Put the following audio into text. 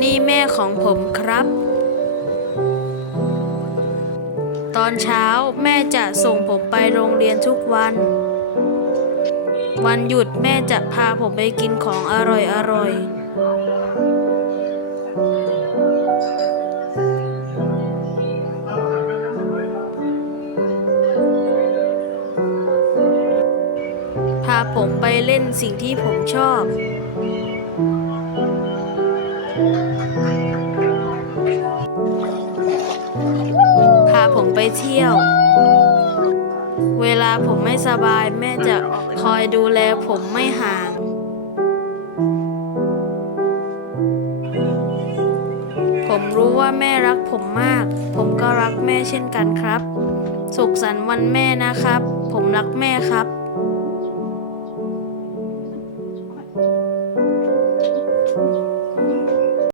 นี่แม่ของผมครับ ตอนเช้าแม่จะส่งผมไปโรงเรียนทุกวัน วันหยุดแม่จะพาผมไปกินของอร่อยๆพาผมไปเล่นสิ่งที่ผมชอบ พาผมไปเที่ยว เวลาผมไม่สบายแม่จะคอยดูแลผมไม่ห่าง ผมรู้ว่าแม่รักผมมาก ผมก็รักแม่เช่นกันครับ สุขสันต์วันแม่นะครับ ผมรักแม่ครับ